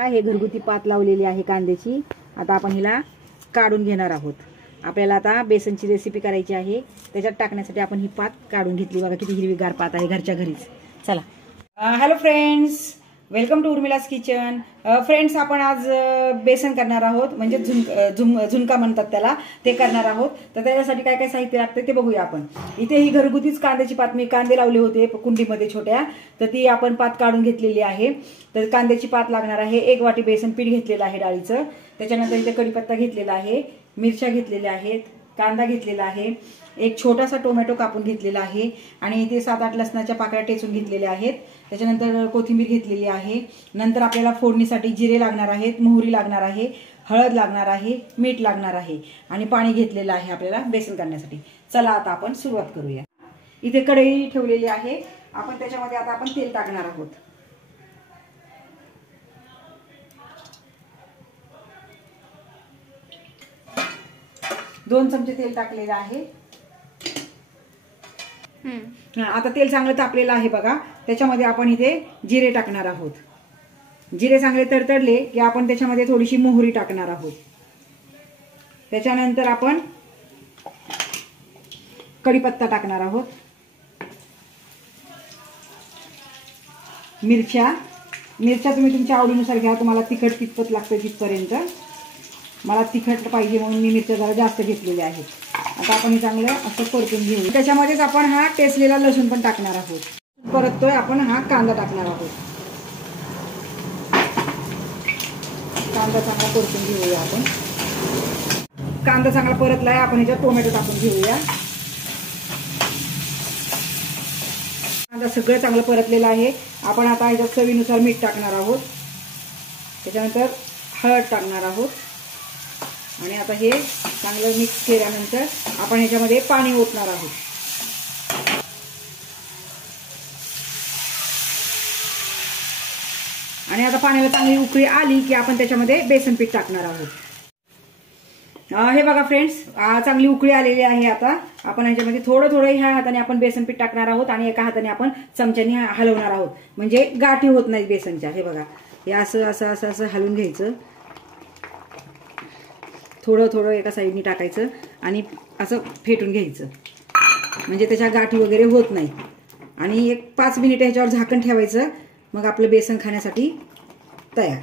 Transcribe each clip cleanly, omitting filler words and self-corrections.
हे घरगुती पात लावलेली आहे कांद्याची। आता आपण हिला काढून घेणार आहोत। आपल्याला आता बेसनची रेसिपी करायची आहे, त्याच्यात टाकण्यासाठी आपण ही पात काढून घेतली। बघा किती हिरवीगार पात आहे घरच्या घरीच। चला, hello friends, welcome to Urmila's kitchen. Friends, आपण आज बेसन करणार आहोत, म्हणजे झुणका म्हणतात त्याला, ते करणार आहोत। तर त्याच्यासाठी काय काय साहित्य लागतं ते बघूया आपण। इथे ही घरगुतीच कांद्याची पात, मी कांदे लावले होते कुंडीमध्ये छोट्या, तर ती आपण पात काढून घेतलेली आहे। तर कांद्याची पात लागणार आहे। 1 वाटी बेसन पीठ घेतलेलं आहे डाळीचं। त्याच्यानंतर इथे कढीपत्ता घेतलेला आहे, मिरच्या घेतलेल्या आहेत, कांदा घेतलेला आहे, एक छोटासा टोमॅटो कापून घेतलेला आहे, आणि इथे 7-8 लसणाच्या पाकळ्या टेचून घेतलेल्या आहेत। त्याच्यानंतर कोथिंबीर घेतलेली आहे। नंतर आपल्याला फोडणीसाठी जिरे लागणार आहेत, मोहरी लागणार आहे, हळद लागणार आहे, मीठ लागणार आहे, आणि पाणी घेतलेलं आहे आपल्याला बेसन करण्यासाठी। चला आता आपण सुरुवात करूया। इथे कढई ठेवलेली आहे, आपण त्याच्यामध्ये आता आपण तेल टाकणार आहोत। 2 चमचे तेल टाकलेलं आहे। आता तेल चांगलं तापलेलं आहे बघा। त्याच्यामध्ये आपण इथे जिरे टाकणार आहोत। जिरे चांगले तडतडले की आपण त्याच्यामध्ये थोडीशी मोहरी टाकणार आहोत। त्याच्यानंतर आपण कढीपत्ता टाकणार आहोत, मिरच्या तुम्ही तुमच्या आवडीनुसार घ्या, तुम्हाला तिखट कितपत लागतं तिथपर्यंत। मला तिखट पाहिजे म्हणून मी मिरच्या जरा जास्त घेतलेल्या आहेत। आता आपण हे चांगलं असं परतून घेऊ। त्याच्यामध्येच आपण हा टेचलेला लसूण पण टाकणार आहोत। परततोय आपण हा कांदा टाकणार आहोत। कांदा चांगला परतून घेऊया आपण। कांदा चांगला परतलाय, आपण ह्याच्यात टोमॅटो टाकून घेऊया। कांदा सगळं चांगलं परतलेलं आहे। आपण आता ह्याच्यात चवीनुसार मीठ टाकणार आहोत, त्याच्यानंतर हळद टाकणार आहोत, आणि आता हे चांगलं मिक्स केल्यानंतर आपण ह्याच्यामध्ये पाणी ओतणार आहोत। आणि आता पाण्याला चांगली उकळी आली की आपण त्याच्यामध्ये बेसन पीठ टाकणार आहोत। हे बघा फ्रेंड्स, चांगली उकळी आलेली आहे। आता आपण ह्याच्यामध्ये थोडं थोडं ह्या हाताने आपण बेसन पीठ टाकणार आहोत, आणि एका हाताने आपण चमच्याने हलवणार आहोत, म्हणजे गाठी होत नाहीत बेसनच्या। हे बघा, हे असं असं असं असं हलवून घ्यायचं, थोडं थोडं एका साईडनी टाकायचं आणि असं फेटून घ्यायचं, म्हणजे त्याच्या गाठी वगैरे होत नाही। आणि एक 5 मिनिट ह्याच्यावर झाकण ठेवायचं, मग आपलं बेसन खाण्यासाठी तयार।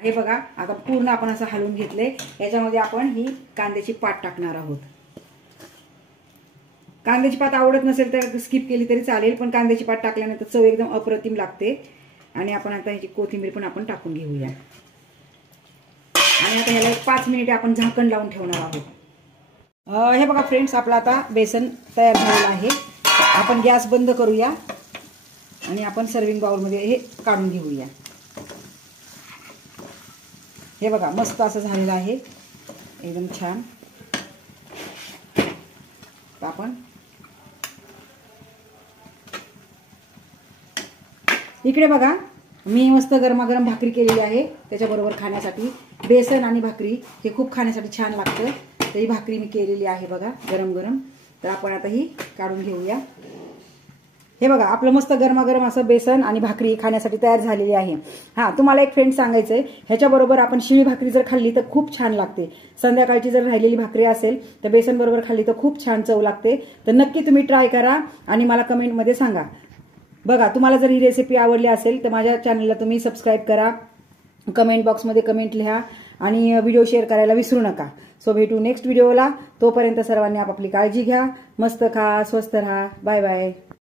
हे बघा, आता पूर्ण आपण असं हलवून घेतलंय। याच्यामध्ये आपण ही कांद्याची पात टाकणार आहोत। कांद्याची पात आवडत नसेल तर स्किप केली तरी चालेल, पण कांद्याची पात टाकल्यानंतर चव एकदम अप्रतिम लागते। आणि आपण आता ह्याची कोथिंबीर पण आपण टाकून घेऊया, आणि आता ह्याला 5 मिनिटे आपण झाकण लावून ठेवणार आहोत। हे बघा फ्रेंड्स, आपलं आता बेसन तयार झालेलं आहे। आपण गॅस बंद करूया, आणि आपण सर्विंग बाउलमध्ये हे काढून घेऊया। हे बघा, मस्त असं झालेलं आहे, एकदम छान। आपण इकडे बघा, मी मस्त गरमागरम भाकरी केलेली आहे त्याच्याबरोबर खाण्यासाठी। बेसन आणि भाकरी हे खूप खाण्यासाठी छान लागतं, तर ही भाकरी मी केलेली आहे बघा, गरम गरम। तर आपण आता ही काढून घेऊया। हे बघा, आपलं मस्त गरमागरम असं बेसन आणि भाकरी खाण्यासाठी तयार झालेली आहे। हा, तुम्हाला एक फ्रेंड सांगायचंय, ह्याच्याबरोबर आपण शिळी भाकरी जर खाल्ली तर खूप छान लागते। संध्याकाळची जर राहिलेली भाकरी असेल तर बेसन बरोबर खाल्ली तर खूप छान चव लागते। तर नक्की तुम्ही ट्राय करा आणि मला कमेंटमध्ये सांगा। बघा, तुम्हाला जर ही रेसिपी आवडली असेल तर माझ्या चॅनलला तुम्ही सबस्क्राईब करा, कमेंट बॉक्समध्ये कमेंट लिहा, आणि व्हिडिओ शेअर करायला विसरू नका। सो भेटू नेक्स्ट व्हिडिओला। तोपर्यंत सर्वांनी आपापली काळजी घ्या, मस्त खा, स्वस्त राहा, बाय बाय।